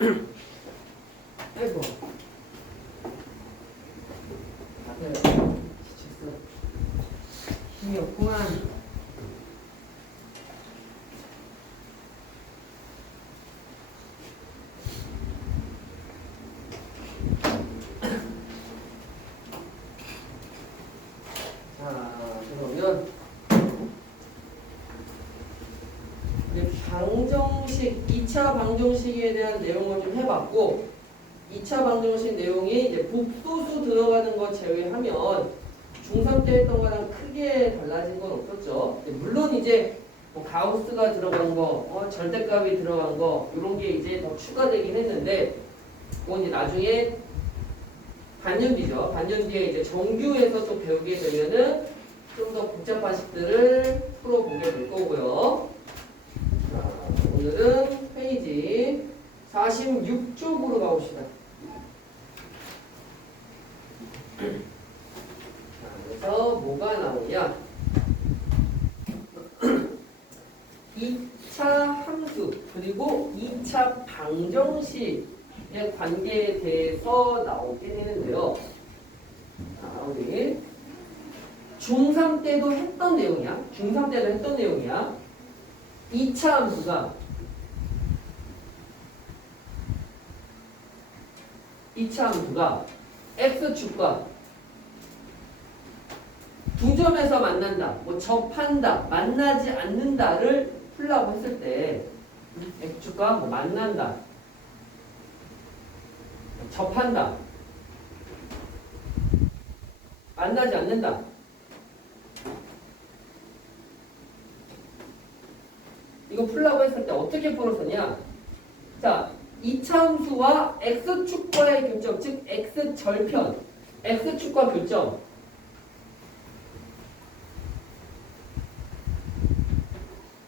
아이고. 다들 지쳤어. 힘이 없구만. 그러면 이제 방정식, 2차 방정식에 대한 내용을 좀 해봤고 2차 방정식 내용이 이제 복소수 들어가는 거 제외하면 중3 때 했던 거랑 크게 달라진 건 없었죠. 물론 이제 뭐 가우스가 들어간 거, 절대값이 들어간 거 이런 게 이제 더 추가되긴 했는데 그건 이제 나중에 반년 뒤죠. 반년 뒤에 이제 정규에서 또 배우게 되면은 좀 더 복잡한 식들을 풀어보게 될 거고요. 자, 오늘은 페이지 46쪽으로 가봅시다. 자, 그래서 뭐가 나오냐? 2차 함수 그리고 2차 방정식의 관계에 대해서 나오게 되는데요. 자, 우리 중3 때도 했던 내용이야. 중3 때도 했던 내용이야. 2차 함수가 2차 함수가 x축과 두 점에서 만난다, 뭐 접한다, 만나지 않는다를 풀라고 했을 때 x축과 뭐 만난다, 접한다, 만나지 않는다. 이거 풀라고 했을 때 어떻게 풀었었냐? 자, 2차 함수와 x축과의 교점, 즉 x절편, x축과 교점.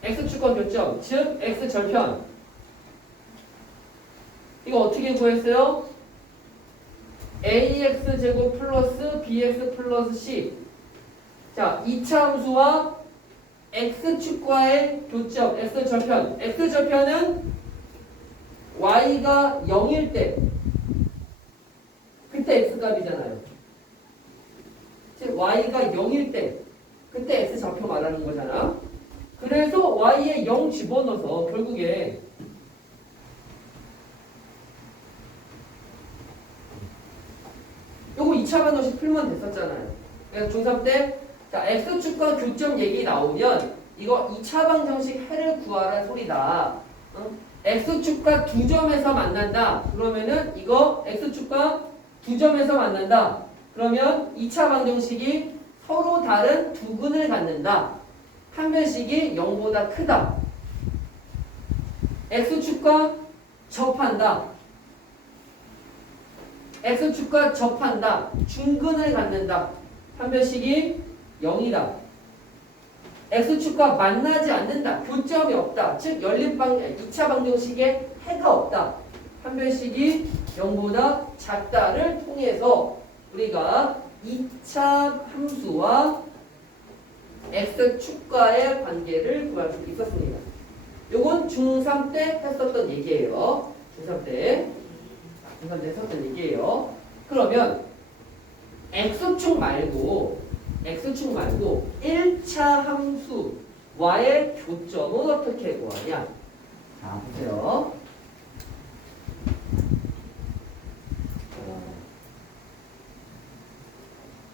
x축과 교점, 즉 x절편. 이거 어떻게 구했어요? ax제곱 플러스 bx 플러스 c. 자, 2차 함수와 x축과의 교점, x절편. x절편은 y가 0일 때 그때 x값이잖아요. 즉 y가 0일 때 그때 x좌표 말하는 거잖아. 그래서 y에 0 집어넣어서 결국에 요거 2차 방정식 풀면 됐었잖아요. 그래서 중3 때 자, x축과 교점 얘기 나오면 이거 2차 방정식 해를 구하라는 소리다. x축과 두 점에서 만난다. 그러면은 이거 x축과 두 점에서 만난다. 그러면 2차 방정식이 서로 다른 두 근을 갖는다. 판별식이 0보다 크다. x축과 접한다. x축과 접한다. 중근을 갖는다. 판별식이 0이다. x축과 만나지 않는다. 교점이 없다. 즉 연립방 2차 방정식에 해가 없다. 판별식이 0보다 작다를 통해서 우리가 2차 함수와 x축과의 관계를 구할 수 있었습니다. 요건 중3 때 했었던 얘기예요. 중3 때 했었던 얘기예요. 그러면 x축 말고 1차 함수와의 교점은 어떻게 구하냐? 자, 보세요.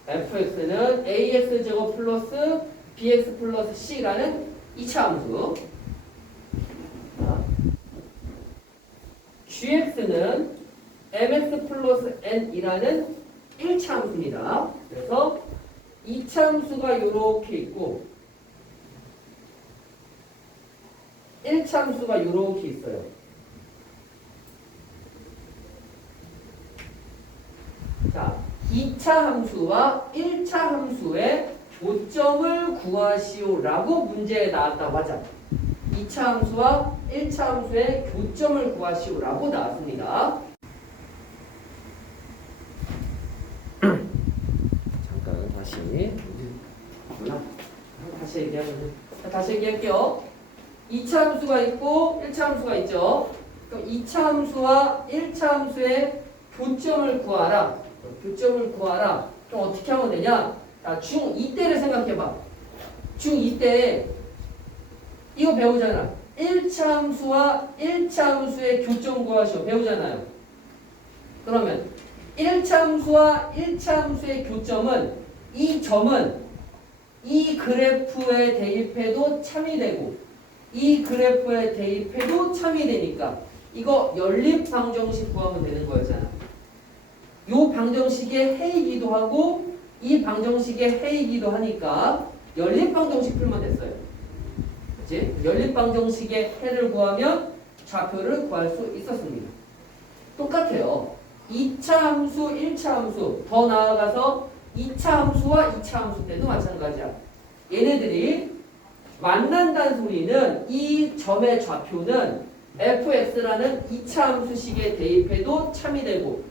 fx는 ax제곱 플러스 bx 플러스 c라는 2차 함수. gx는 mx 플러스 n이라는 1차 함수입니다. 그래서 2차 함수가 이렇게 있고 1차 함수가 이렇게 있어요. 자, 2차 함수와 1차 함수의 교점을 구하시오라고 문제에 나왔다고 하자. 2차 함수와 1차 함수의 교점을 구하시오라고 나왔습니다. 잠깐 다시 얘기할게요. 2차 함수가 있고 1차 함수가 있죠. 그럼 2차 함수와 1차 함수의 교점을 구하라. 교점을 구하라. 그럼 어떻게 하면 되냐? 자, 중2 때를 생각해봐. 중2 때 이거 배우잖아. 1차 함수와 1차 함수의 교점 구하시오. 배우잖아요. 그러면 1차 함수와 1차 함수의 교점은 이 점은 이 그래프에 대입해도 참이 되고 이 그래프에 대입해도 참이 되니까 이거 연립방정식 구하면 되는 거였잖아. 요 방정식의 해이기도 하고 이 방정식의 해이기도 하니까 연립방정식 풀면 됐어요. 그치? 연립방정식의 해를 구하면 좌표를 구할 수 있었습니다. 똑같아요. 2차 함수, 1차 함수, 더 나아가서 2차 함수와 2차 함수 때도 마찬가지야. 얘네들이 만난다는 소리는 이 점의 좌표는 fx라는 2차 함수식에 대입해도 참이 되고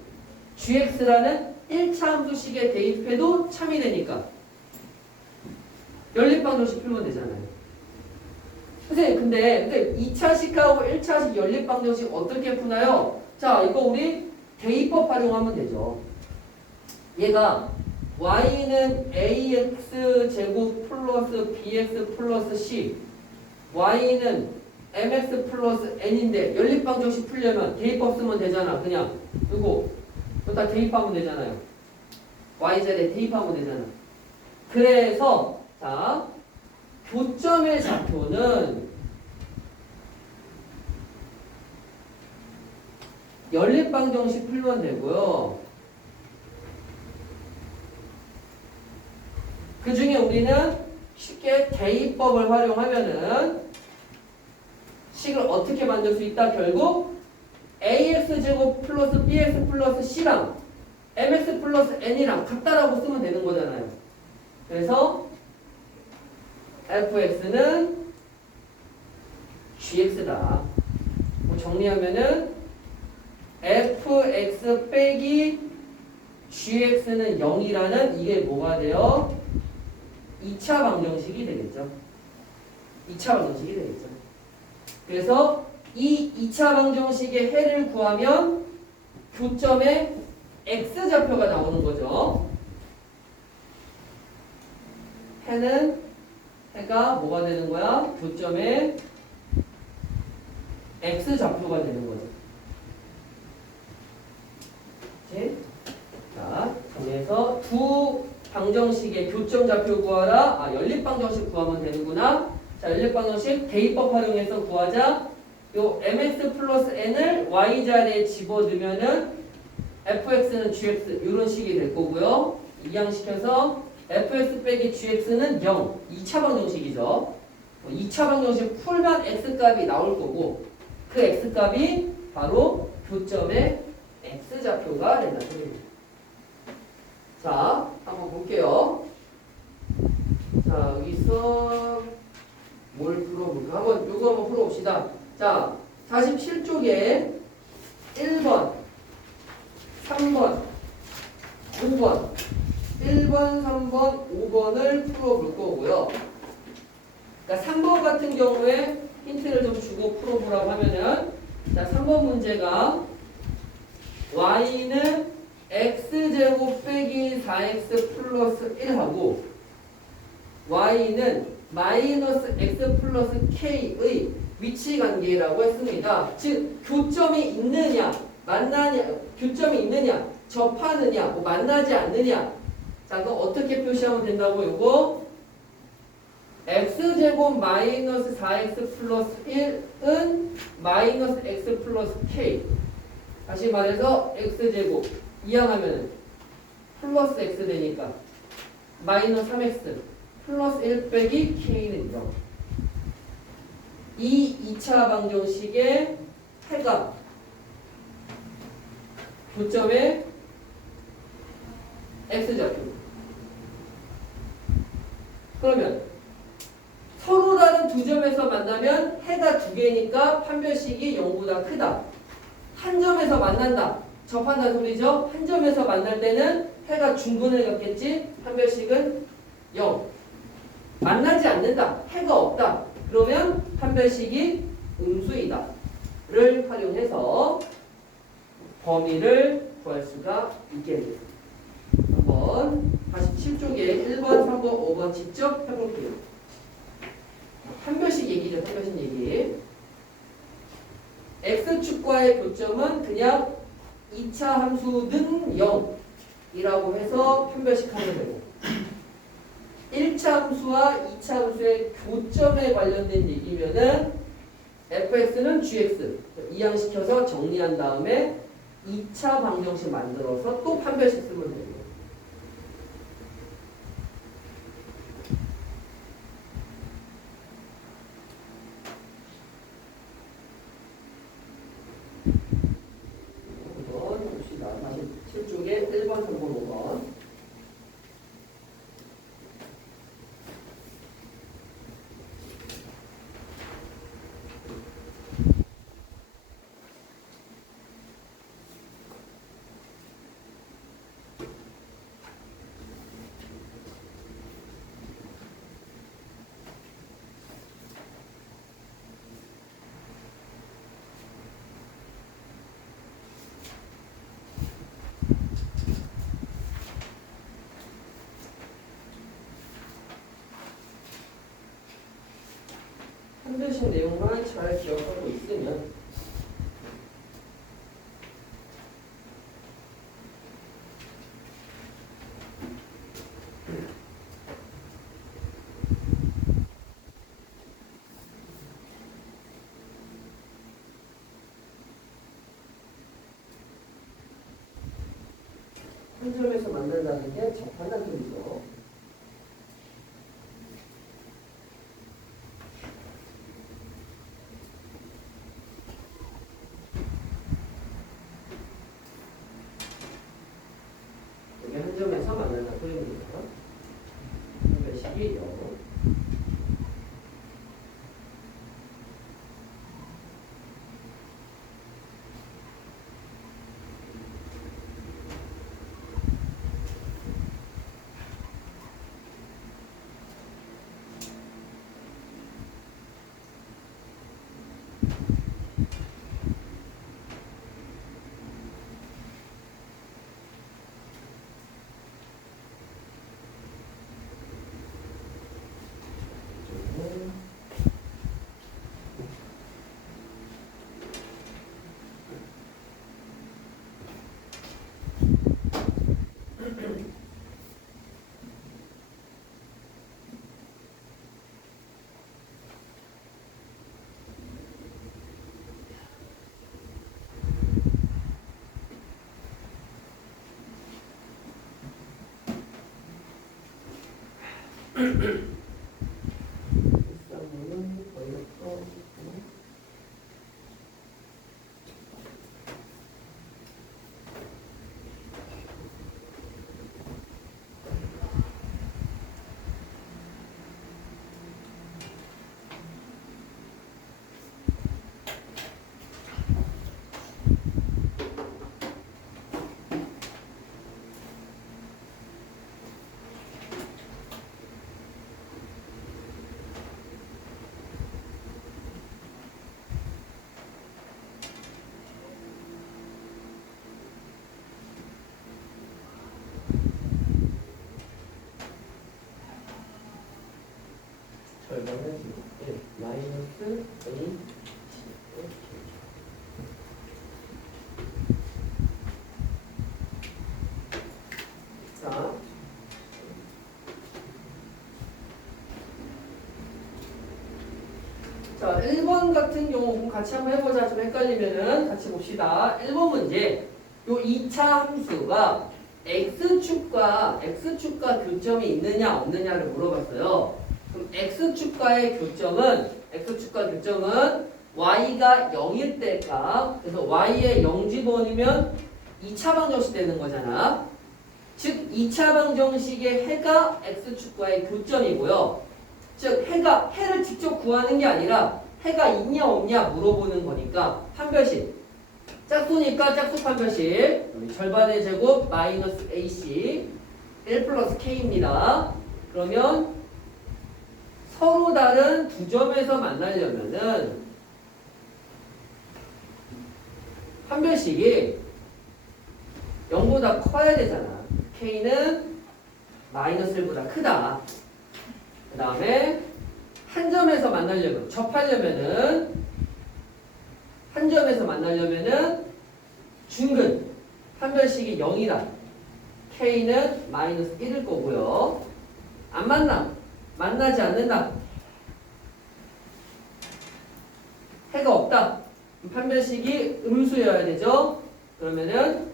gx라는 1차 함수식에 대입해도 참이 되니까 연립방정식 풀면 되잖아요. 선생님 근데 2차식하고 1차식 연립방정식 어떻게 푸나요? 자, 이거 우리 대입법 활용하면 되죠. 얘가 y는 ax 제곱 플러스 bx 플러스 c y는 mx 플러스 n인데 연립방정식 풀려면 대입법 쓰면 되잖아. 그냥 이거 다 대입하면 되잖아요. yz에 대입하면 되잖아. 그래서 자, 교점의 좌표는 연립방정식 풀면 되고요. 그 중에 우리는 쉽게 대입법을 활용하면은 식을 어떻게 만들 수 있다? 결국 ax제곱 플러스 bx 플러스 c랑 mx 플러스 n이랑 같다라고 쓰면 되는 거잖아요. 그래서 fx는 gx다. 정리하면은 fx 빼기 gx는 0이라는 이게 뭐가 돼요? 2차 방정식이 되겠죠. 2차 방정식이 되겠죠. 그래서 이 2차 방정식의 해를 구하면 교점에 x좌표가 나오는 거죠. 해가 뭐가 되는 거야? 교점에 x좌표가 되는 거죠. 그치? 자, 정리해서 두 방정식의 교점 좌표 구하라. 연립방정식 구하면 되는구나. 자, 연립방정식 대입법 활용해서 구하자. 요 mx 플러스 n을 y자리에 집어넣으면은 fx는 gx 이런 식이 될 거고요. 이항시켜서 fx 빼기 gx는 0. 2차 방정식이죠. 2차 방정식 풀면 x값이 나올 거고 그 x값이 바로 교점의 x좌표가 된다. 자, 한번 볼게요. 자, 여기서 뭘 풀어볼까? 요거 한번 풀어봅시다. 자, 47쪽에 1번, 3번, 5번, 1번, 3번, 5번을 풀어볼 거고요. 그러니까 3번 같은 경우에 힌트를 좀 주고 풀어보라고 하면은, 자, 3번 문제가 y는 x제곱 빼기 4x 플러스 1하고 y는 마이너스 x 플러스 k의 위치관계라고 했습니다. 즉 교점이 있느냐 만나냐 교점이 있느냐 접하느냐 만나지 않느냐. 자, 그럼 어떻게 표시하면 된다고? 요거 x제곱 마이너스 4x 플러스 1은 마이너스 x 플러스 k. 다시 말해서 x제곱 이항하면 플러스 x 되니까 마이너스 3x 플러스 1 빼기 k는 0. 이 2차 방정식의 해가 교점의 x좌표. 그러면 서로 다른 두 점에서 만나면 해가 두 개니까 판별식이 0보다 크다. 한 점에서 만난다. 접한다는 소리죠. 한 점에서 만날 때는 해가 중근을 갖겠지. 판별식은 0. 만나지 않는다. 해가 없다. 그러면 판별식이 음수이다. 를 활용해서 범위를 구할 수가 있겠네요. 한번 47쪽에 1번, 3번, 5번 직접 해볼게요. 한 별씩 얘기죠. 한 별씩 얘기. x축과의 교점은 그냥 2차 함수는 0이라고 해서 편별식 하면 되고 1차 함수와 2차 함수의 교점에 관련된 얘기면은 fx는 gx 이항시켜서 정리한 다음에 2차 방정식 만들어서 또 판별식 쓰면 돼요. 한번 봅시다. 다시 7쪽에 1번, 3번, 5번. 판별식 내용만 잘 기억하고 있으면 한 점에서 만난다는 게 접한다는 소리죠. 이게 한 점에서 만난다는 소리입니다. 판별식이 0. 일상은 거의 없고 절반은 1 마이너스 A 자, 자 1번 같은 경우 같이 한번 해보자. 좀 헷갈리면은 같이 봅시다. 1번 문제 요 2차 함수가 x축과 교점이 있느냐 없느냐를 물어봤어요. 그럼 x축과의 교점은 y가 0일 때가 그래서 y에 0 집어넣으면 2차 방정식 되는 거잖아. 즉 2차 방정식의 해가 x축과의 교점이고요. 즉 해를 직접 구하는 게 아니라 해가 있냐 없냐 물어보는 거니까 판별식. 짝수니까 짝수 판별식. 여기 절반의 제곱 마이너스 ac 1 플러스 k입니다. 그러면 서로 다른 두 점에서 만나려면은 판별식이 0보다 커야 되잖아. K는 마이너스 1보다 크다. 그 다음에 한 점에서 만나려면, 한 점에서 만나려면은 중근, 판별식이 0이다. K는 마이너스 1일 거고요. 안 만나지 않는다. 해가 없다. 판별식이 음수여야 되죠. 그러면은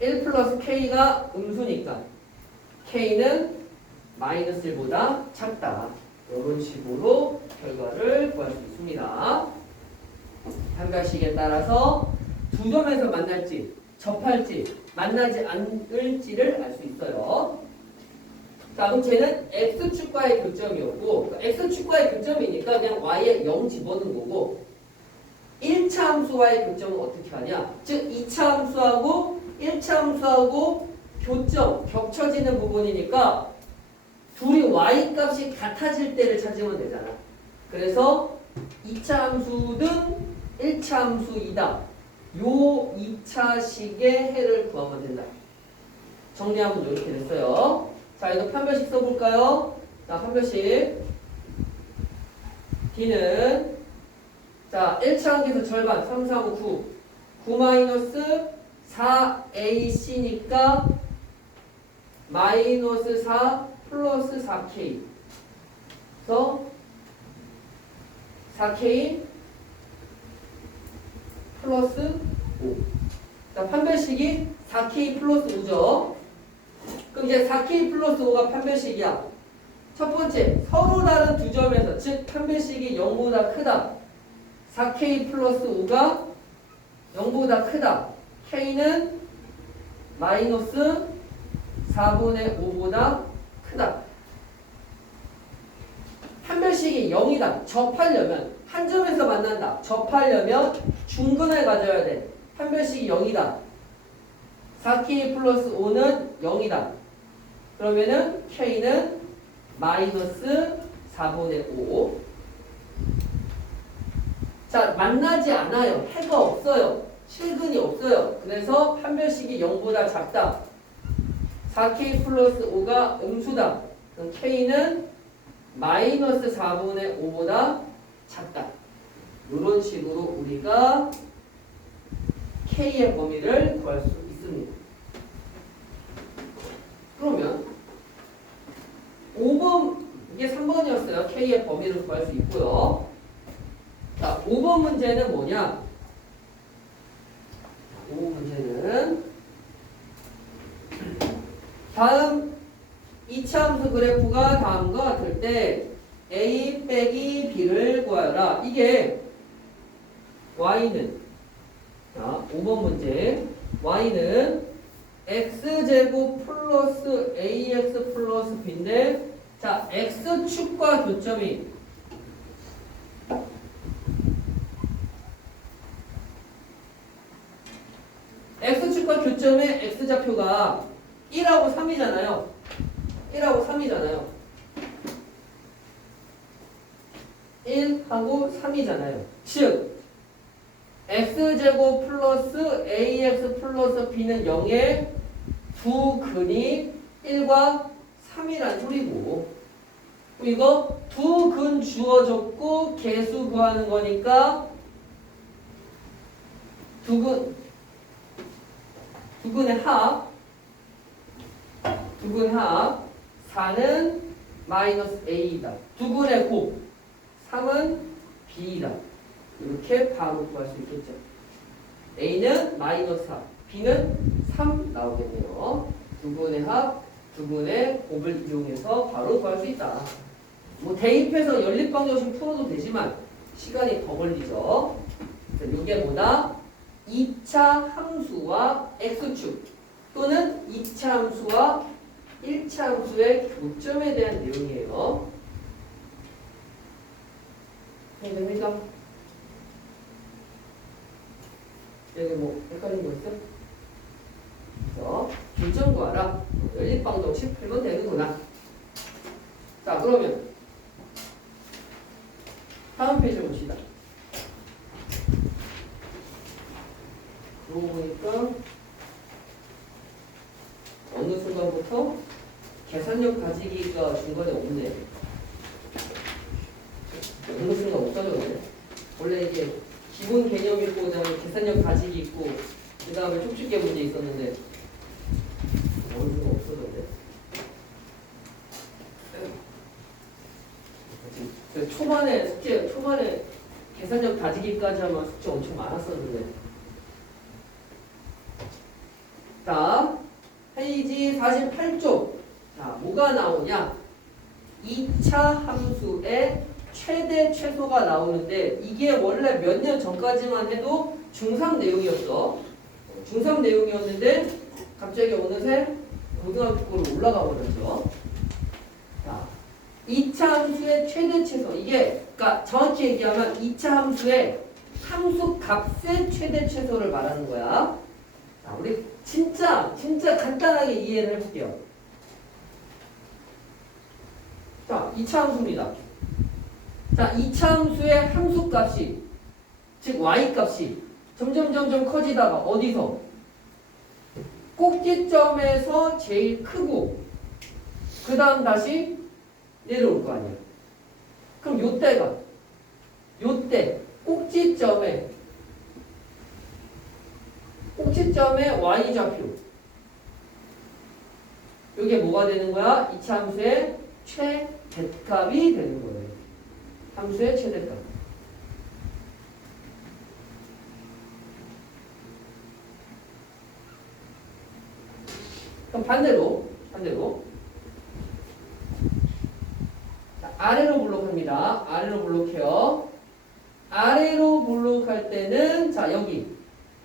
1 플러스 K가 음수니까 K는 마이너스 1보다 작다. 이런 식으로 결과를 구할 수 있습니다. 판별식에 따라서 두 점에서 만날지, 접할지, 만나지 않을지를 알 수 있어요. 자, 그럼 쟤는 X축과의 교점이었고, X축과의 교점이니까 그냥 Y에 0 집어넣은 거고, 1차 함수와의 교점은 어떻게 하냐? 즉, 2차 함수하고 1차 함수하고 교점, 겹쳐지는 부분이니까 둘이 Y 값이 같아질 때를 찾으면 되잖아. 그래서 2차 함수든 1차 함수이다. 요 2차식의 해를 구하면 된다. 정리하면 이렇게 됐어요. 자, 이거 판별식 써볼까요? 자, 판별식. D는, 자, 1차 항에서 절반, 3, 4, 5, 9. 9 마이너스 4AC니까 마이너스 4 플러스 4K. 그래서 4K 플러스 5. 자, 판별식이 4K 플러스 5죠. 그럼 이제 4K 플러스 5가 판별식이야. 첫 번째, 서로 다른 두 점에서, 즉 판별식이 0보다 크다. 4K 플러스 5가 0보다 크다. K는 마이너스 4분의 5보다 크다. 판별식이 0이다. 접하려면, 한 점에서 만난다. 접하려면 중근을 가져야 돼. 판별식이 0이다. 4K 플러스 5는 0이다. 그러면은 K는 마이너스 4분의 5. 자, 만나지 않아요. 해가 없어요. 실근이 없어요. 그래서 판별식이 0보다 작다. 4K 플러스 5가 음수다. 그럼 K는 마이너스 4분의 5보다 작다. 이런 식으로 우리가 K의 범위를 구할 수 있습니다. 그러면 5번, 이게 3번이었어요. K의 범위를 구할 수 있고요. 자, 5번 문제는 뭐냐? 5번 문제는 다음 2차 함수 그래프가 다음과 같을 때 A 빼기 B를 구하여라. 이게 Y는, 자, 5번 문제, Y는 X제곱 플러스 AX 플러스 B인데, 자, X축과 교점이 X축과 교점의 X좌표가 1하고 3이잖아요. 1하고 3이잖아요. 1하고 3이잖아요. 즉 X제곱 플러스 AX 플러스 B는 0의 두 근이 1과 3이란 소리고, 이거 두 근 주어졌고 개수 구하는 거니까 두근의 합, 두근 합 4는 마이너스 A이다. 두근의 곱 3은 B이다. 이렇게 바로 구할 수 있겠죠. A는 마이너스 4, B는 3 나오겠네요. 두근의 합, 두근의 곱을 이용해서 바로 구할 수 있다. 뭐 대입해서 연립방정식 풀어도 되지만 시간이 더 걸리죠. 이게 뭐다? 2차 함수와 X축 또는 2차 함수와 1차 함수의 교점에 대한 내용이에요. 됩니까? 여기 뭐 헷갈린 거 있어? 그래서 교점 구하라. 연립방정식 풀면 되는구나. 자, 그러면 다음 페이지 봅시다. 그러고 보니까 어느 순간부터 계산력 가지기가 중간에 없네. 어느 순간 없어졌네. 원래 이게 기본 개념 있고 그다음에 계산력 가지기 있고 그다음에 촉축계 문제 있었는데 어느 순간 없어졌네. 초반에 계산력 다지기까지 하면 숙제 엄청 많았었는데. 자, 페이지 48쪽. 자, 뭐가 나오냐? 2차 함수의 최대 최소가 나오는데 이게 원래 몇 년 전까지만 해도 중3 내용이었어. 중3 내용이었는데 갑자기 어느새 고등학교로 올라가 버렸죠. 자, 2차 함수의 최대 최소. 이게 그러니까 정확히 얘기하면 2차 함수의 함수 값의 최대 최소를 말하는 거야. 자, 우리 진짜 간단하게 이해를 해볼게요. 자, 2차 함수입니다. 자, 2차 함수의 함수 값이 즉 y 값이 점점 커지다가 어디서? 꼭지점에서 제일 크고 그 다음 다시 내려올 거 아니야. 그럼 요때 꼭지점에 y좌표 이게 뭐가 되는 거야? 2차 함수의 최대값이 되는 거예요. 함수의 최대값. 그럼 반대로 자, 아래로 블록합니다. 아래로 블록해요. 아래로 블록할 때는 자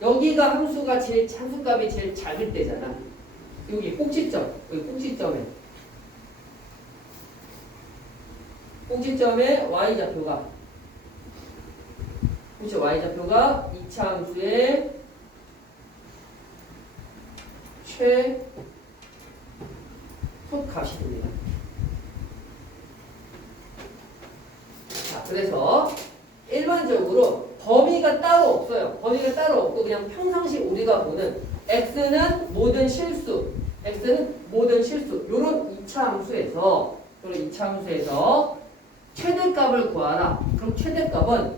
여기가 함수값이 제일 작을 때잖아. 여기 꼭지점에 y좌표가 그렇죠. y좌표가 2차 함수의 최소값이 됩니다. 자, 그래서 일반적으로 범위가 따로 없어요. 범위가 따로 없고 그냥 평상시 우리가 보는 x는 모든 실수 요런 2차 함수에서 최대값을 구하라. 그럼 최대값은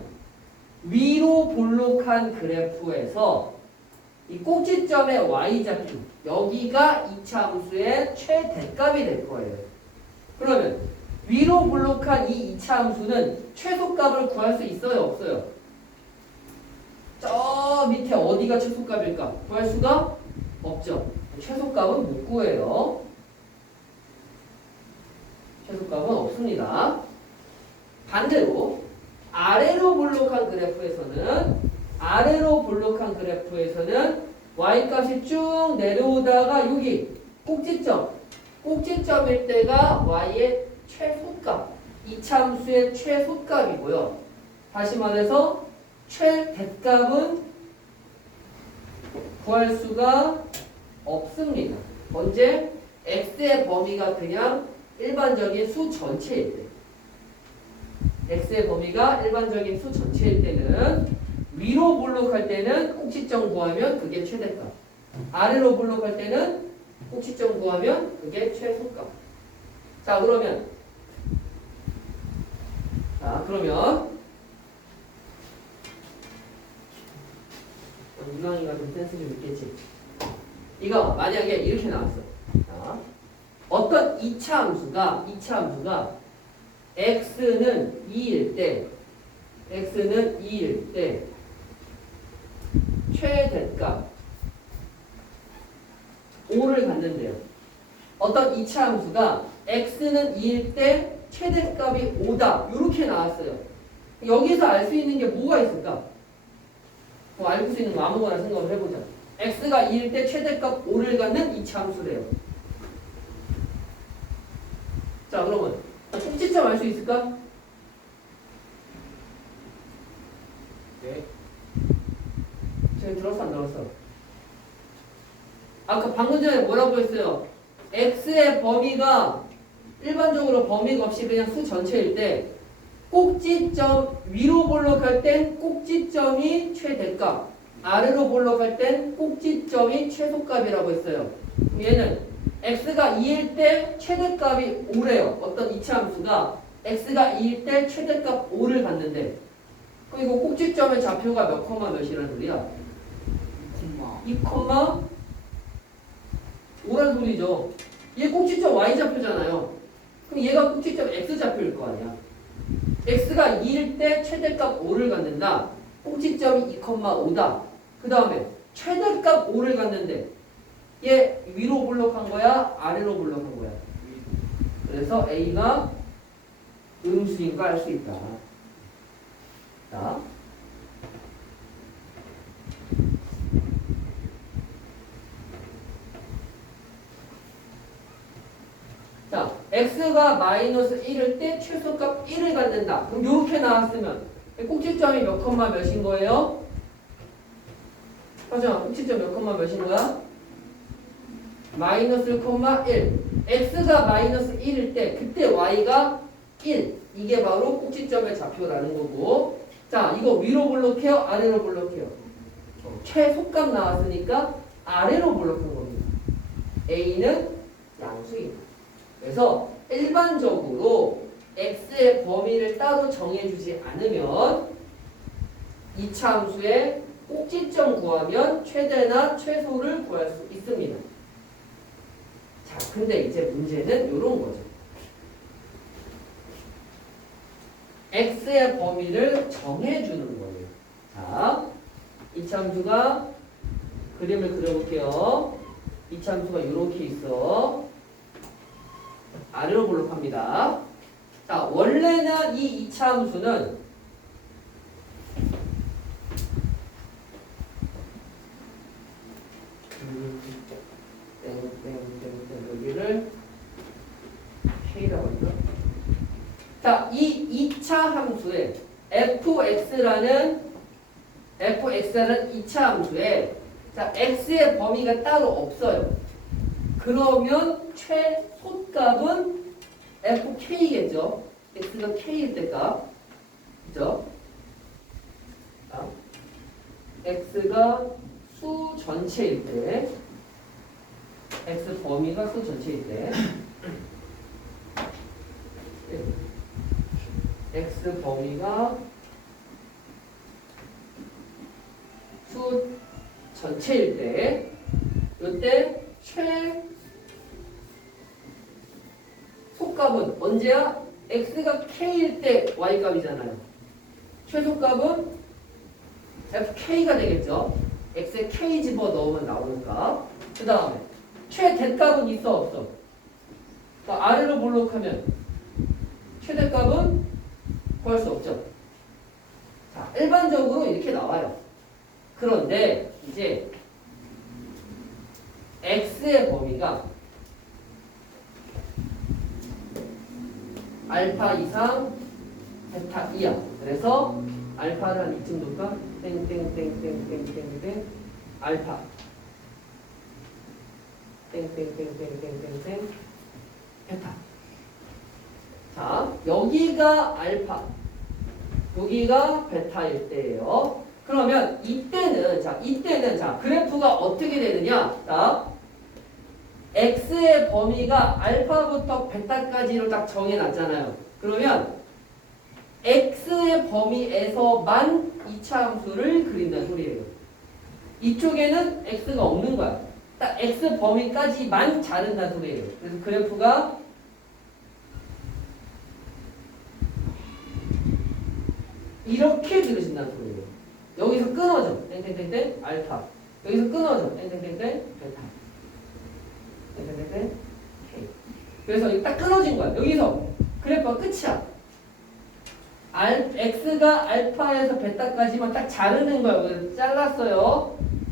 위로 볼록한 그래프에서 이 꼭지점의 y좌표 여기가 2차 함수의 최대값이 될 거예요. 그러면 위로 볼록한 이 2차 함수는 최소값을 구할 수 있어요? 없어요? 저 밑에 어디가 최소값일까? 구할 수가 없죠. 최소값은 못 구해요. 최소값은 없습니다. 반대로 아래로 볼록한 그래프에서는 y값이 쭉 내려오다가 여기 꼭지점일 때가 y의 최소값, 2차 함수의 최소값이고요. 다시 말해서 최대값은 구할 수가 없습니다. 언제? x의 범위가 그냥 일반적인 수 전체일 때. x의 범위가 일반적인 수 전체일 때는 위로 볼록할 때는 꼭지점 구하면 그게 최대값. 아래로 볼록할 때는 꼭지점 구하면 그게 최소값. 자, 그러면 유랑이가 좀 센스 좀 있겠지. 이거 만약에 이렇게 나왔어. 자, 어떤 2차 함수가 x는 2일 때 최대값 5를 갖는데요. 어떤 2차 함수가 x는 2일 때 최대값이 5다. 이렇게 나왔어요. 여기서 알 수 있는 게 뭐가 있을까? 뭐 알고 수 있는 거 아무거나 생각을 해보자. x가 2일 때 최대값 5를 갖는 2차 함수래요. 자, 그러면 꼭지점 알 수 있을까? 네. 지금 들었어 안 들었어? 아까 방금 전에 뭐라고 했어요? x의 범위가 일반적으로 범위가 없이 그냥 수 전체일 때 꼭지점 위로 볼록할 땐 꼭지점이 최대값, 아래로 볼록할 땐 꼭지점이 최소값이라고 했어요. 얘는 x가 2일 때 최대값이 5래요. 어떤 이차함수가 x가 2일 때 최대값 5를 갖는데 그리고 꼭지점의 좌표가 몇 콤마 몇이라는 소리야? 2콤마 5란 소리죠. 얘 꼭지점 y좌표잖아요. 그럼 얘가 꼭지점 x좌표일 거 아니야. x가 2일 때 최대값 5를 갖는다. 꼭지점이 2,5다. 그 다음에 최대값 5를 갖는데 얘 위로 볼록한 거야? 아래로 볼록한 거야? 그래서 A가 음수인 거 알 수 있다. 자. 자, x가 마이너스 1일 때 최소값 1을 갖는다. 그럼 이렇게 나왔으면 꼭지점이 몇 콤마 몇인 거예요? 하정아, 꼭지점 몇 콤마 몇인 거야? 마이너스 1,1. x가 마이너스 1일 때 그때 y가 1. 이게 바로 꼭지점의 좌표라는 거고. 자, 이거 위로 볼록해요? 아래로 볼록해요? 최소값 나왔으니까 아래로 볼록한 겁니다. A는 양수입니다. 그래서 일반적으로 x의 범위를 따로 정해주지 않으면 이차 함수의 꼭지점 구하면 최대나 최소를 구할 수 있습니다. 자, 근데 이제 문제는 이런 거죠. x의 범위를 정해주는 거예요. 자, 이차 함수가 그림을 그려볼게요. 이차 함수가 이렇게 있어. 아래로 볼록합니다. 자, 원래는 이 이차 함수는 여기를 K라고 할까? 자, 이 2차 함수에 fx라는 2차 함수에 자, x의 범위가 따로 없어요. 그러면 최소값은 fk겠죠. x가 k일 때 값. 그죠? x가 수 전체일 때 x 범위가 수 전체일 때 x 범위가 수 전체일 때 이때 최소값은 언제야? x가 k일 때 y값이잖아요. 최소값은 fk가 되겠죠. x에 k 집어 넣으면 나오는 값. 그 다음에 최대값은 있어 없어? 그러니까 아래로 볼록하면 최대값은 구할 수 없죠. 자, 일반적으로 이렇게 나와요. 그런데 이제 x의 범위가 알파 이상 베타 2야. 그래서 알파를 한 이쯤 둘까? 땡땡땡땡땡땡땡 알파 땡땡땡땡땡땡땡 베타. 자, 여기가 알파, 여기가 베타일 때예요. 그러면 이때는 자 그래프가 어떻게 되느냐? 자, x의 범위가 알파부터 베타까지로 딱 정해놨잖아요. 그러면 x의 범위에서만 2차 함수를 그린다는 소리예요. 이쪽에는 x가 없는 거야. 딱 x 범위까지만 자른다는 소리예요. 그래서 그래프가 이렇게 그려진다는 소리예요. 여기서 끊어져. 땡땡땡땡 알파. 여기서 끊어져. 땡땡땡땡 베타. 땡땡땡땡 K. 그래서 딱 끊어진 거야. 여기서 그래프가 끝이야. x가 알파에서 베타까지만 딱 자르는 거예요. 그래서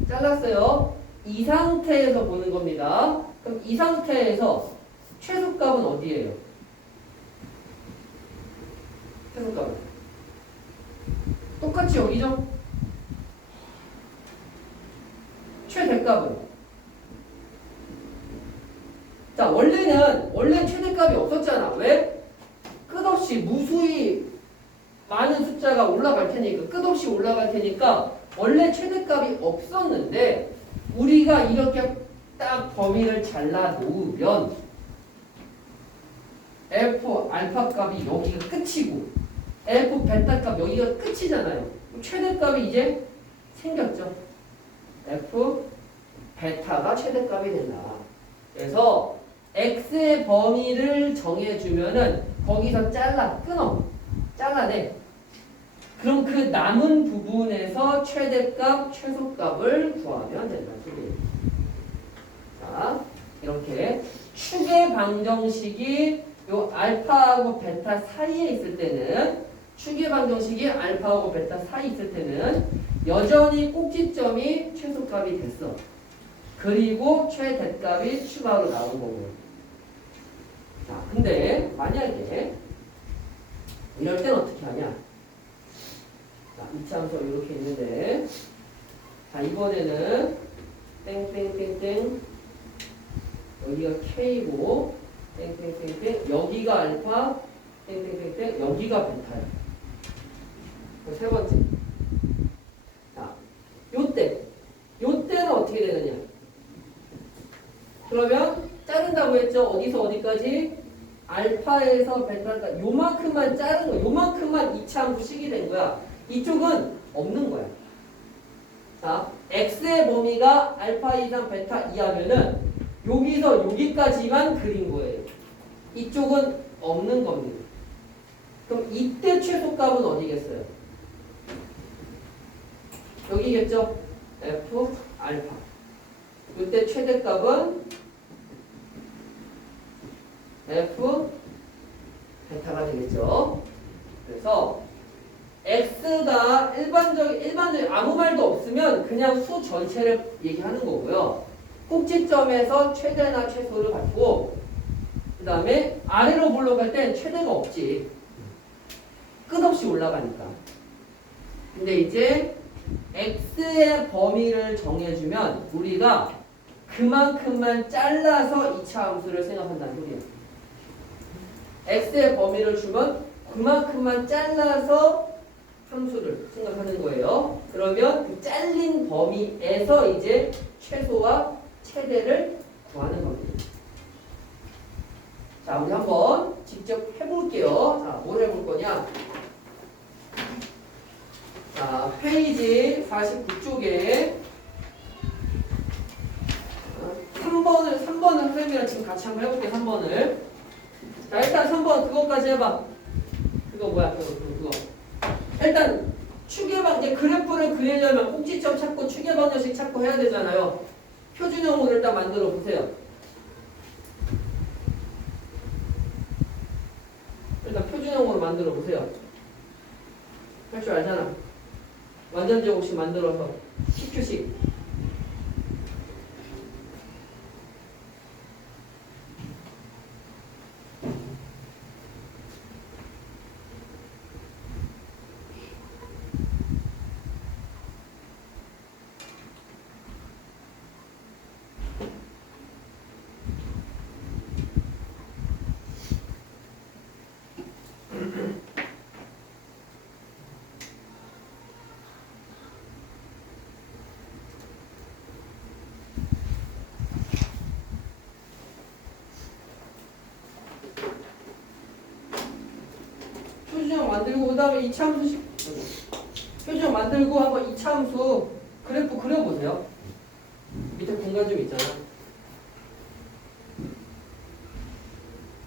잘랐어요. 이 상태에서 보는 겁니다. 그럼 이 상태에서 최소값은 어디예요? 최소값은 똑같이 여기죠? 최대값은 자, 원래는 최대값이 없었잖아. 왜? 끝없이 무수히 많은 숫자가 올라갈 테니까, 끝없이 올라갈 테니까 원래 최대값이 없었는데 우리가 이렇게 딱 범위를 잘라 놓으면 f 알파 값이 여기가 끝이고 f 베타 값 여기가 끝이잖아요. 최대값이 이제 생겼죠. f 베타가 최대값이 된다. 그래서 x의 범위를 정해주면은 거기서 끊어 잘라내. 그럼 그 남은 부분에서 최대값, 최소값을 구하면 된다는 소리예요. 자, 이렇게 축의 방정식이 요 알파하고 베타 사이에 있을 때는 축의 방정식이 알파하고 베타 사이에 있을 때는 여전히 꼭지점이 최소값이 됐어. 그리고 최대값이 추가로 나온 거고. 자, 근데 만약에 이럴 땐 어떻게 하냐? 자, 이차함수 이렇게 있는데, 자, 이번에는 땡땡땡땡 여기가 K고 땡땡땡땡 여기가 알파 땡땡땡땡 여기가 베타야. 세 번째. 자, 요때는 어떻게 되느냐? 그러면 자른다고 했죠? 어디서 어디까지? 알파에서 베타까지 요만큼만 자른 거야. 요만큼만 이차함수식이 된 거야. 이쪽은 없는 거야. 자, x의 범위가 알파 이상 베타 이하면은 여기서 여기까지만 그린 거예요. 이쪽은 없는 겁니다. 그럼 이때 최소값은 어디겠어요? 여기겠죠? f 알파. 이때 최대값은 f 베타가 되겠죠. 그래서 x가 일반적인 아무 말도 없으면 그냥 수 전체를 얘기하는 거고요. 꼭지점에서 최대나 최소를 갖고 그 다음에 아래로 올라갈 땐 최대가 없지. 끝없이 올라가니까. 근데 이제 x의 범위를 정해주면 우리가 그만큼만 잘라서 2차 함수를 생각한다는 소리예요. x의 범위를 주면 그만큼만 잘라서 함수를 생각하는 거예요. 그러면 그 잘린 범위에서 이제 최소와 최대를 구하는 겁니다. 자, 우리 한번 직접 해볼게요. 자, 뭘 해볼 거냐? 자, 페이지 49쪽에 3번을 선생님이랑 지금 같이 한번 해볼게요. 3번을. 자, 일단 3번 그거까지 해봐. 그거 뭐야? 그거. 일단 추계방 이제 그래프를 그리려면 꼭지점 찾고 추계방정식 찾고 해야 되잖아요. 표준형으로 일단 만들어 보세요. 일단 표준형으로 만들어 보세요. 할 줄 알잖아. 완전제곱식 만들어서 PQ식. 표준형 만들고 그 다음에 이차함수식 표준형 만들고 한번 이차함수 그래프 그려보세요. 밑에 공간 좀 있잖아.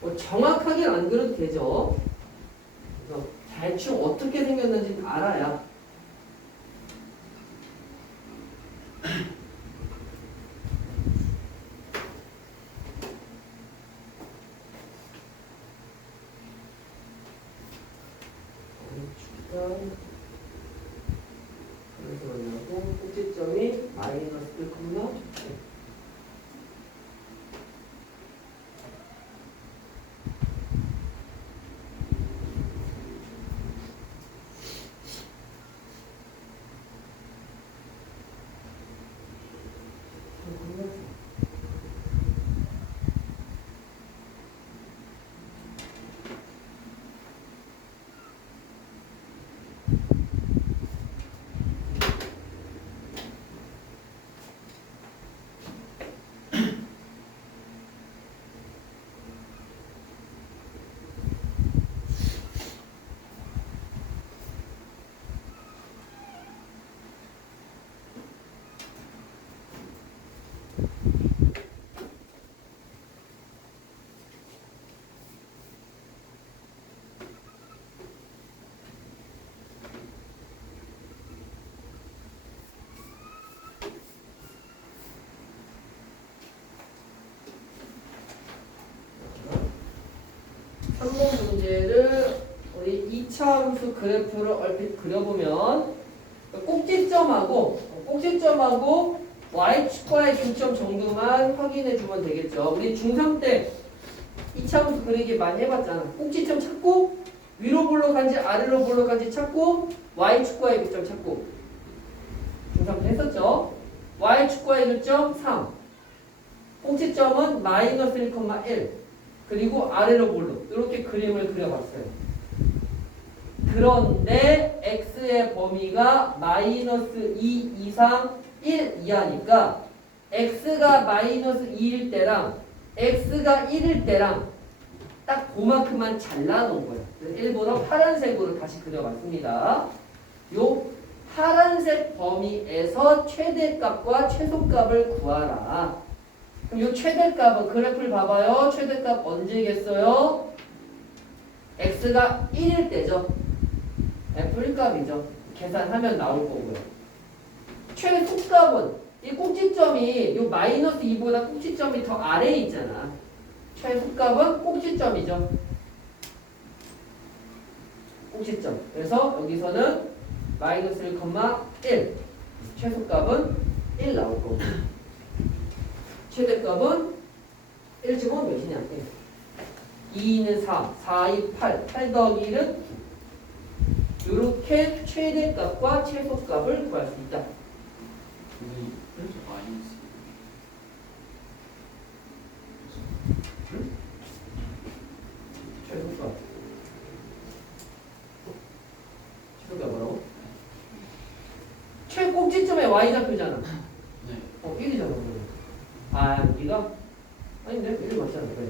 뭐 정확하게는 안 그려도 되죠. 그래서 대충 어떻게 생겼는지 알아야 그래서 뭐냐고 꼭지점이 마이너스 1,0. 문제를 우리 2차 함수 그래프를 얼핏 그려보면 꼭지점하고 y축과의 교점 정도만 확인해 주면 되겠죠. 우리 중3 때 2차 함수 그리기 많이 해봤잖아. 꼭지점 찾고 위로 볼록한지 아래로 볼록한지 찾고 y축과의 교점 찾고 중3 때 했었죠. y축과의 교점 3, 꼭지점은 마이너스 1,1 그리고 아래로 볼록 이렇게 그림을 그려봤어요. 그런데 x의 범위가 마이너스 2 이상 1 이하니까 x가 마이너스 2일 때랑 x가 1일 때랑 딱 그만큼만 잘라놓은 거예요. 그래서 일부러 파란색으로 다시 그려봤습니다. 요 파란색 범위에서 최대값과 최소값을 구하라. 그럼 요 최대값은 그래프를 봐봐요. 최대값 언제겠어요? x가 1일 때죠. f1 값이죠. 계산하면 나올 거고요. 최소값은 이 꼭지점이 요 마이너스 2보다 꼭지점이 더 아래에 있잖아. 최소값은 꼭지점이죠. 꼭지점. 그래서 여기서는 마이너스 1,1 최소값은 1 나올 거고 최대값은 1 집어넣으면 몇이냐? 2는 4, 4, 2, 8, 8 더하기 1은 9. 이렇게 최대값과 최소값을 구할 수 있다. 최소값. 최소값 뭐라고? 최꼭지점에 y좌표잖아. 네. 1이잖아. 아, 이거? 아닌데? 1 맞잖아. 그래.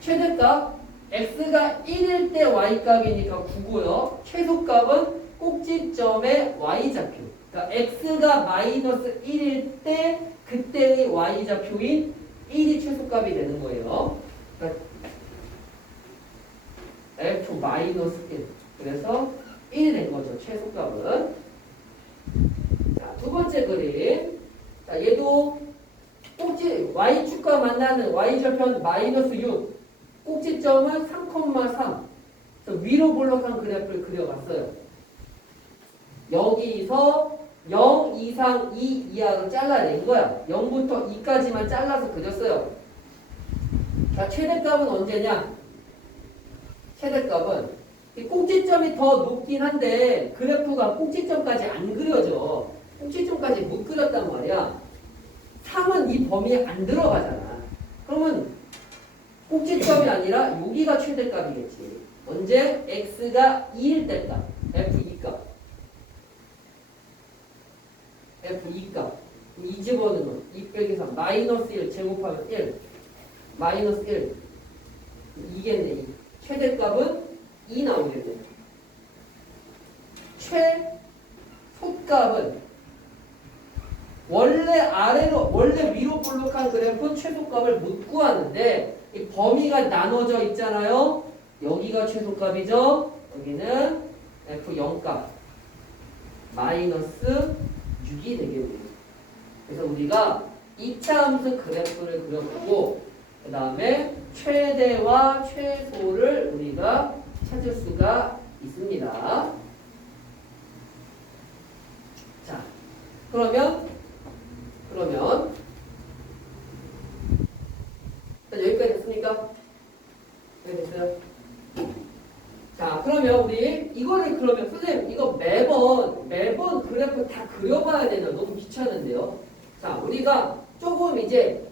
최대값 x가 1일 때 y값이니까 9고요. 최소값은 꼭지점의 y좌표. 그러니까 x가 마이너스 1일 때 그때의 y좌표인 1이 최소값이 되는 거예요. 그러니까 f 마이너스 1. 그래서 1이 된 거죠. 최소값은. 자, 두 번째 그림. 자, 얘도 꼭지 y축과 만나는 y절편 마이너스 6 꼭지점은 3,3 위로 볼록한 그래프를 그려봤어요. 여기서 0 이상 2 이하로 잘라낸 거야. 0부터 2까지만 잘라서 그렸어요. 자, 최대값은 언제냐? 최대값은 이 꼭지점이 더 높긴 한데 그래프가 꼭지점까지 안 그려져. 꼭지점까지 못 그렸단 말이야. 3은 이 범위에 안 들어가잖아. 그러면 꼭지점이 아니라 여기가 최대값이겠지. 언제? x가 2일 때 값. f2값. f2값. 2 집어넣으면 2 빼기 3 마이너스 1 제곱하면 1 마이너스 1 2겠네. 2. 최대값은 2 나오겠네. 최소값은 원래 위로 볼록한 그래프 최소값을 못 구하는데 이 범위가 나눠져 있잖아요. 여기가 최소값이죠. 여기는 f0값 마이너스 6이 되겠네요. 그래서 우리가 2차 함수 그래프를 그려보고 그 다음에 최대와 최소를 우리가 찾을 수가 있습니다. 자, 그러면 여기까지 됐습니까? 네, 됐어요. 자, 그러면 우리 이거를 그러면 선생님 이거 매번 그래프 다 그려봐야 되나 너무 귀찮은데요. 자, 우리가 조금 이제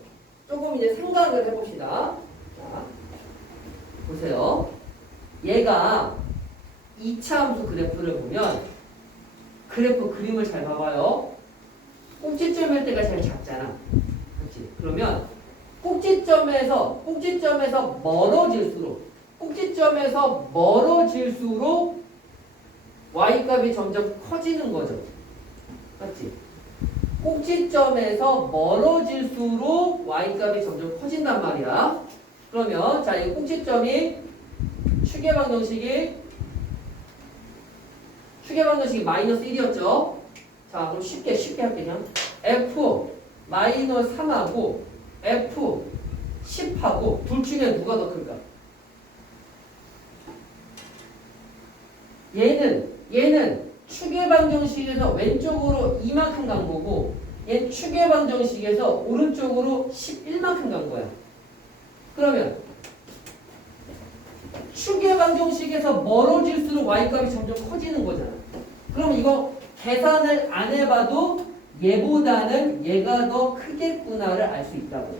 생각을 해봅시다. 자, 보세요. 얘가 2차 함수 그래프를 보면 그래프 그림을 잘 봐봐요. 꼭지점일 때가 제일 작잖아. 그렇지? 그러면 꼭지점에서 멀어질수록 y값이 점점 커지는 거죠. 맞지? 꼭지점에서 멀어질수록 y값이 점점 커진단 말이야. 그러면 자, 이 꼭지점이 추계방정식이 마이너스 1이었죠. 자, 그럼 쉽게 할게 그냥. f 마이너스 3하고 f 10하고 둘 중에 누가 더 클까? 얘는 추계 방정식에서 왼쪽으로 이만큼 간 거고 얘는 추계 방정식에서 오른쪽으로 11만큼 간 거야. 그러면 추계 방정식에서 멀어질수록 y값이 점점 커지는 거잖아. 그럼 이거 계산을 안 해봐도 얘보다는 얘가 더 크겠구나를 알 수 있다고.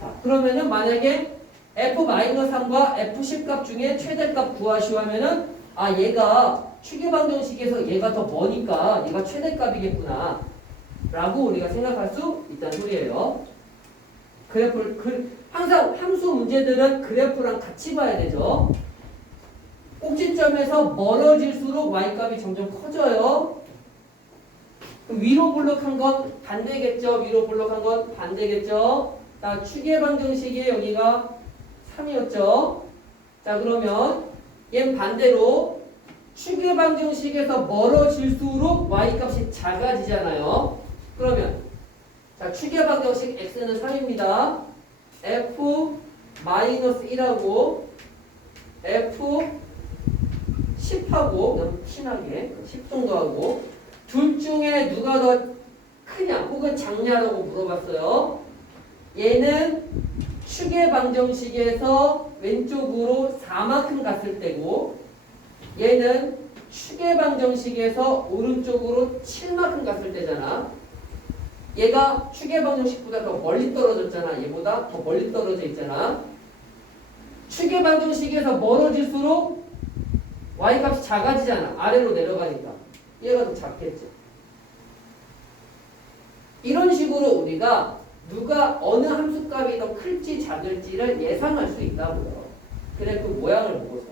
자, 그러면은 만약에 f-3과 f10 값 중에 최대값 구하시오 하면은 아 얘가 추계 방정식에서 얘가 더 머니까 얘가 최대값이겠구나 라고 우리가 생각할 수 있다는 소리예요. 항상 함수 문제들은 그래프랑 같이 봐야 되죠. 꼭지점에서 멀어질수록 y값이 점점 커져요. 위로 볼록한 건 반대겠죠. 위로 볼록한 건 반대겠죠. 자, 추계 방정식이 여기가 3이었죠. 자, 그러면 얘는 반대로 추계 방정식에서 멀어질수록 y값이 작아지잖아요. 그러면 자, 추계 방정식 x는 3입니다. f-1하고 f10하고 너무 티나게 10 정도 하고 둘 중에 누가 더 크냐 혹은 작냐라고 물어봤어요. 얘는 추계 방정식에서 왼쪽으로 4만큼 갔을 때고 얘는 추계 방정식에서 오른쪽으로 7만큼 갔을 때잖아. 얘가 추계 방정식보다 더 멀리 떨어졌잖아. 얘보다 더 멀리 떨어져 있잖아. 추계 방정식에서 멀어질수록 y값이 작아지잖아. 아래로 내려가니까. 얘가 더 작겠죠. 이런 식으로 우리가 누가 어느 함수값이 더 클지 작을지를 예상할 수 있다고요. 그래프 모양을 보고서.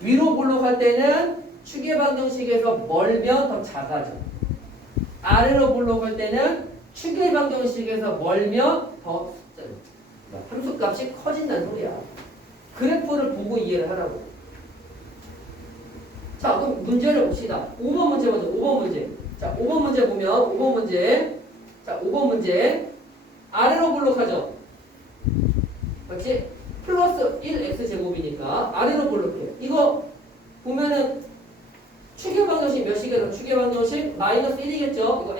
위로 볼록할 때는 추계 방정식에서 멀면 더 작아져. 아래로 볼록할 때는 추계 방정식에서 멀면 더 함수값이 커진다는 소리야. 그래프를 보고 이해를 하라고. 자, 그럼 문제를 봅시다. 5번 문제 먼저, 5번 문제. 자, 5번 문제 보면, 5번 문제. 자, 5번 문제. 아래로 볼록하죠? 그렇지? 플러스 1x제곱이니까 아래로 볼록해. 이거 보면은 추계 방정식 몇 시계로? 추계 방정식 마이너스 1이겠죠? 이거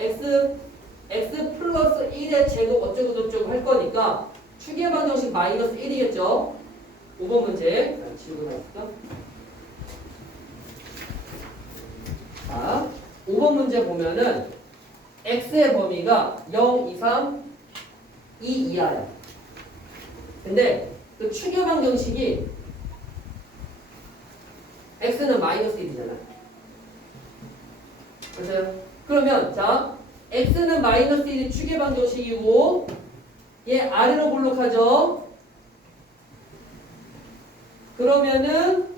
x 플러스 1의 제곱 어쩌고 저쩌고 할 거니까 추계 방정식 마이너스 1이겠죠? 5번 문제. 자, 지우고 나왔을까? 자, 5번 문제 보면은 x의 범위가 0, 2, 3, 2 이하야. 근데 그 추계 방정식이 x는 마이너스 1이잖아. 그렇죠? 그러면 자, x는 마이너스 1이 추계 방정식이고 얘 아래로 볼록하죠? 그러면은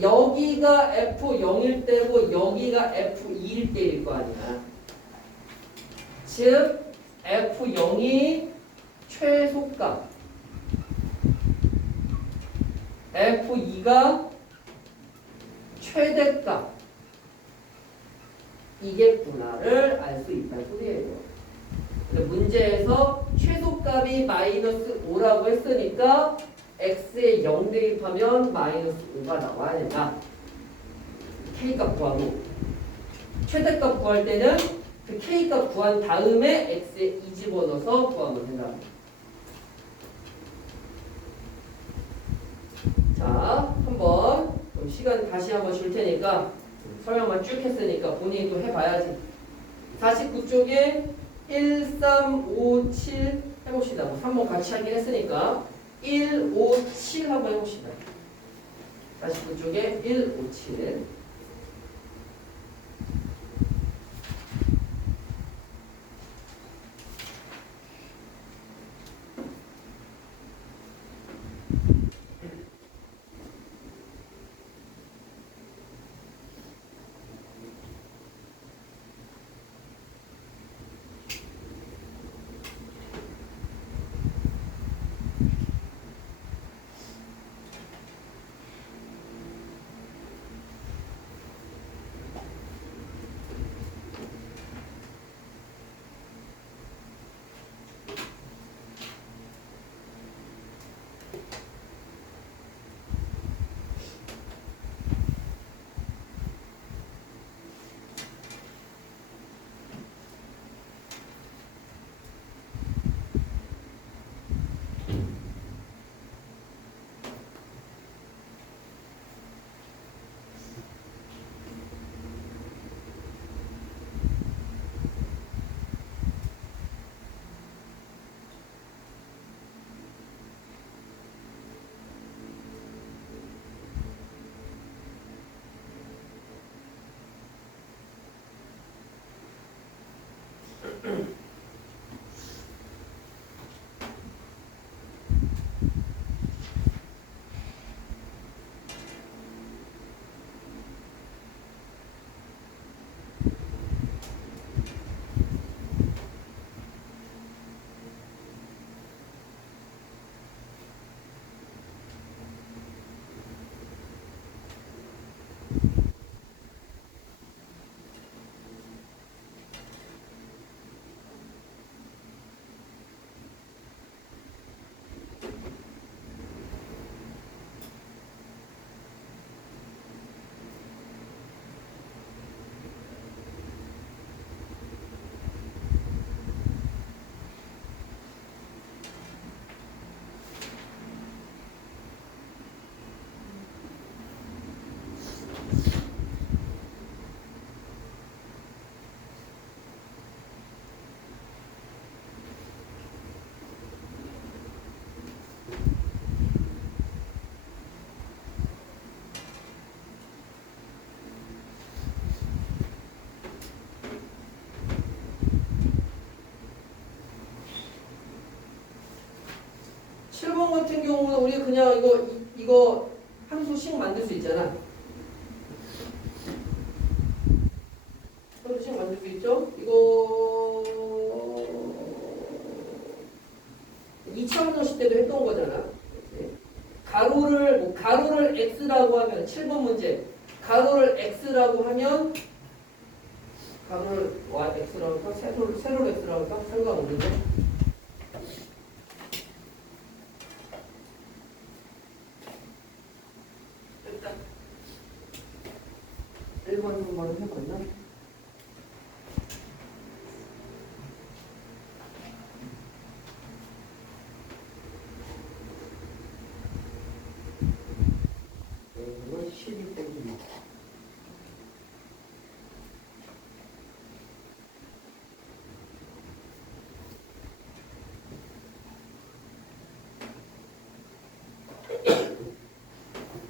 여기가 f0일 때고 여기가 f2일 때일 거 아니야. 즉 f0이 최소값, f2가 최대값 이겠구나를 알 수 있다는 소리예요. 문제에서 최소값이 마이너스 5라고 했으니까 x에 0 대입하면 마이너스 5가 나와야 된다. k값 구하고 최대값 구할 때는 그 k값 구한 다음에 x에 2 집어넣어서 구하면 된다. 자, 한번 시간 다시 한번 줄 테니까 설명만 쭉 했으니까 본인이 또 해봐야지. 49쪽에 1, 3, 5, 7 해봅시다. 뭐 3번 같이 하긴 했으니까 1, 5, 7 한번 해봅시다. 49쪽에 1, 5, 7. 같은 경우는 우리 그냥 이거 함수식 만들 수 있잖아. 함수식 만들 수 있죠? 이거 2차 방정식 때도 했던 거잖아. 가로를 x라고 하면 7번 문제. 가로를 x라고 하면 가로를 x라고 할까? 세로를 x라고 할까? 상관없는데. 일단 1번 한번 해봤나? 이건 12 빼기 6.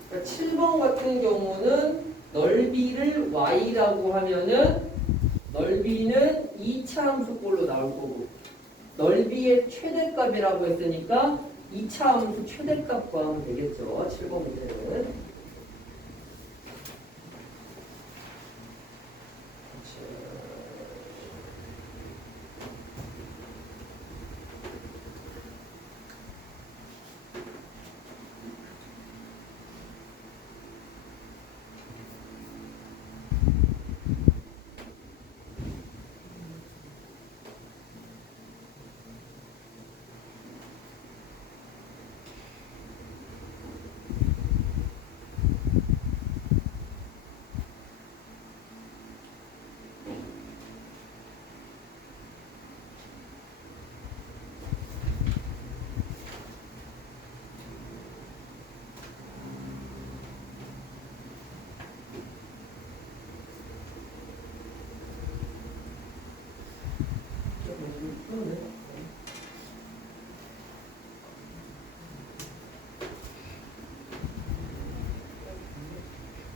그러니까 7번 같은 경우는 넓이를 y라고 하면은 넓이는 2차 함수꼴로 나올 거고 넓이의 최대값이라고 했으니까 2차 함수 최대값 구하면 되겠죠. 7번 문제는.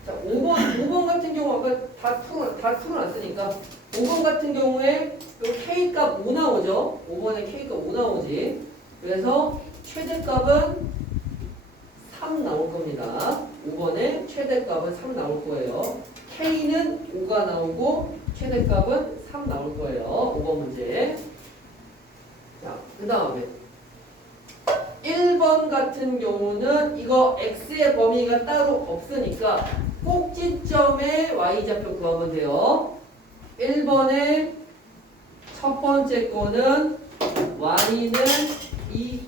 자, 5번 같은 경우 아까 다 풀어놨으니까 5번 같은 경우에 요 K값 5 나오죠? 5번에 K값 5 나오지. 그래서 최대값은 3 나올 겁니다. 5번에 최대값은 3 나올 거예요. K는 5가 나오고 최대값은 3 나올 거예요. 5번 문제. 자, 그 다음에 1번 같은 경우는 이거 x의 범위가 따로 없으니까 꼭지점의 y좌표 구하면 돼요. 1번의 첫 번째 거는 y는 2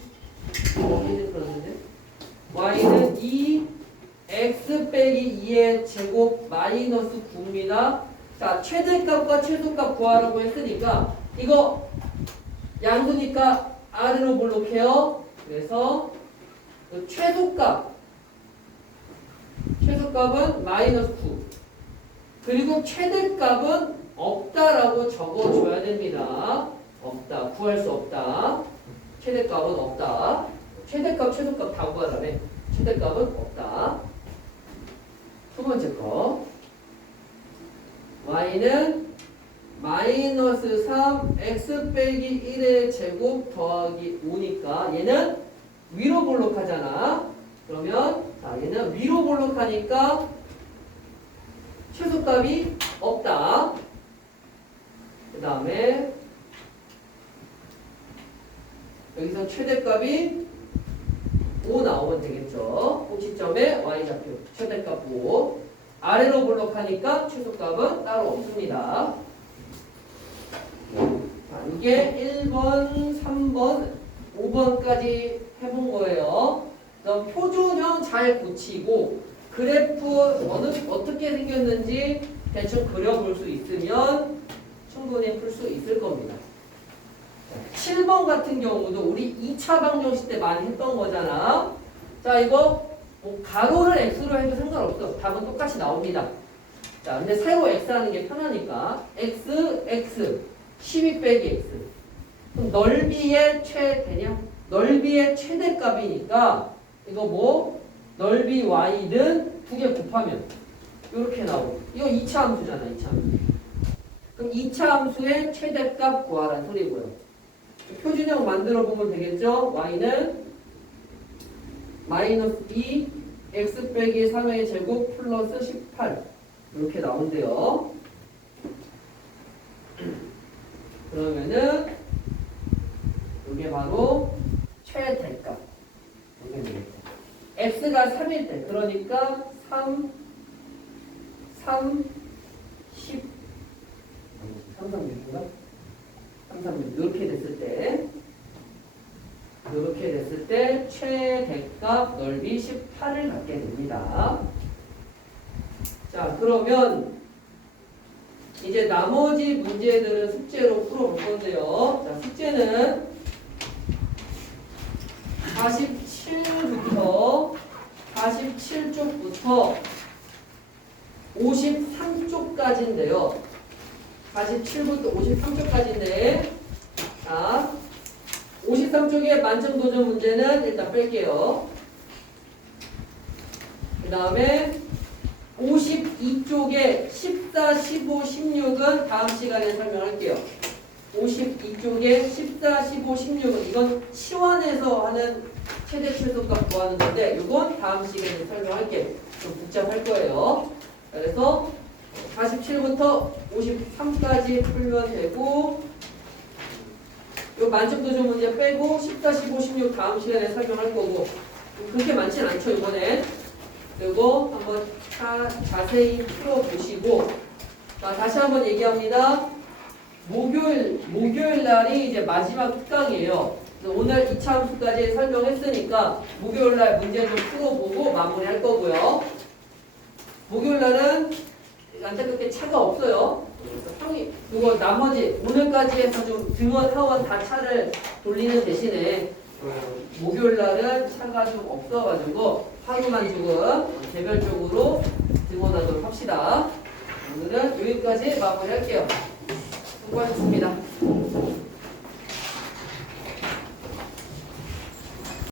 x 빼기 2의 제곱 마이너스 9입니다. 자, 최대값과 최소값 구하라고 했으니까 이거 양수니까 아래로 볼록해요. 그래서 그 최소값은 마이너스 9. 그리고 최대값은 없다라고 적어줘야 됩니다. 없다. 구할 수 없다. 최대값은 없다. 최대값, 최소값 다 구하라네. 최대값은 없다. 두 번째 거. y는 마이너스 3 x 빼기 1의 제곱 더하기 5니까 얘는 위로 볼록하잖아. 그러면 자, 얘는 위로 볼록하니까 최소값이 없다. 그 다음에 여기서 최대값이 5 나오면 되겠죠. 꼭지점의 y좌표 최대값 5. 아래로 볼록하니까 최소값은 따로 없습니다. 자, 이게 1번, 3번, 5번까지 해본 거예요. 그럼 표준형 잘 고치고 그래프 어떻게 생겼는지 대충 그려볼 수 있으면 충분히 풀 수 있을 겁니다. 7번 같은 경우도 우리 2차 방정식 때 많이 했던 거잖아. 자, 이거 뭐 가로를 x로 해도 상관없어. 답은 똑같이 나옵니다. 자, 근데 세로 x 하는 게 편하니까 x 12 빼기 x. 그럼 넓이의 최대냐? 넓이의 최대값이니까 이거 뭐 넓이 y는 두 개 곱하면 이렇게 나오고 이거 2차 함수잖아. 2차 함수. 그럼 2차 함수의 최대값 구하라는 소리고요. 표준형 만들어 보면 되겠죠? y는 마이너스 2 x 빼기 3의 제곱 플러스 18 이렇게 나온대요. 그러면은 이게 바로 최대값. x가 3일 때 그러니까 3, 10 336인가? 336 이렇게 됐을 때 최대값 넓이 18을 갖게 됩니다. 자, 그러면 이제 나머지 문제들은 숙제로 풀어볼 건데요. 자, 숙제는 47쪽부터 53쪽까지인데요. 47부터 53쪽까지인데, 자, 53쪽의 만점 도전 문제는 일단 뺄게요. 그 다음에 52쪽에 14, 15, 16은 다음 시간에 설명할게요. 52쪽에 14, 15, 16은 이건 치환해서 하는 최대 최소값 구하는 건데 이건 다음 시간에 설명할게요. 좀 복잡할 거예요. 그래서 47부터 53까지 풀면 되고 요 만점 도전 문제 빼고 14, 15, 16 다음 시간에 설명할 거고 그렇게 많진 않죠 이번엔. 그리고 한번 자세히 풀어보시고 자, 다시 한번 얘기합니다. 목요일 날이 이제 마지막 특강이에요. 그래서 오늘 2차 함수까지 설명했으니까 목요일 날 문제 좀 풀어보고 마무리할 거고요. 목요일 날은 안타깝게 차가 없어요. 그거 나머지 오늘까지 해서 좀 등원 하원 다 차를 돌리는 대신에 목요일 날은 차가 좀 없어가지고 하루만 조금 개별적으로 등원하도록 합시다. 오늘은 여기까지 마무리할게요. 수고하셨습니다.